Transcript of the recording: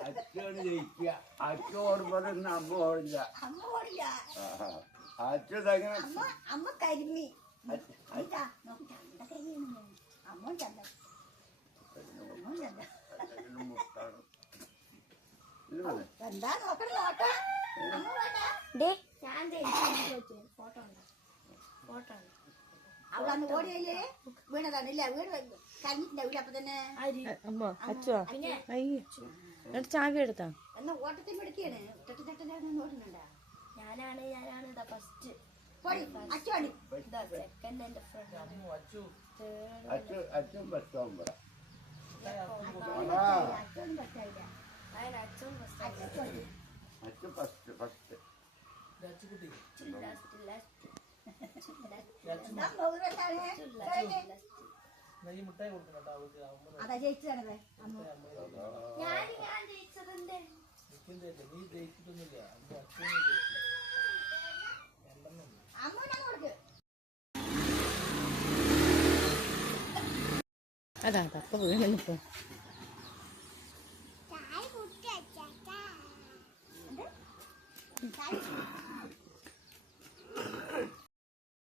അച്ഛോട് ജയിക്കുക. അച്ഛോട് പറയുന്ന അമ്മ ഓടില്ല. അച്ഛതങ്ങനെ അമ്മ കരിമി എന്താ നോക്കണം അവിടെ ഓടിയല്ലേ വീണതാണല്ലേ വീട് കഴിഞ്ഞിട്ടുണ്ടാവില്ല അപ്പൊ തന്നെ ചാവി എടുത്താ എന്നാ ഓട്ടത്തിൽ പിടിക്കാണ് ഓടുന്നുണ്ടാ ഞാനാണ് ഫസ്റ്റ് അച്ഛൻ സെക്കൻഡ് എന്റെ ഫ്രണ്ട് അച്ഛൻ പറ്റാൻ അച്ഛൻ ഫസ്റ്റ് ഫസ്റ്റ് അതാ ജയിച്ചതാണേ ഞാൻ ജയിച്ചതിന്റെ അതാ അപ്പൊ വീണിപ്പോ ചായ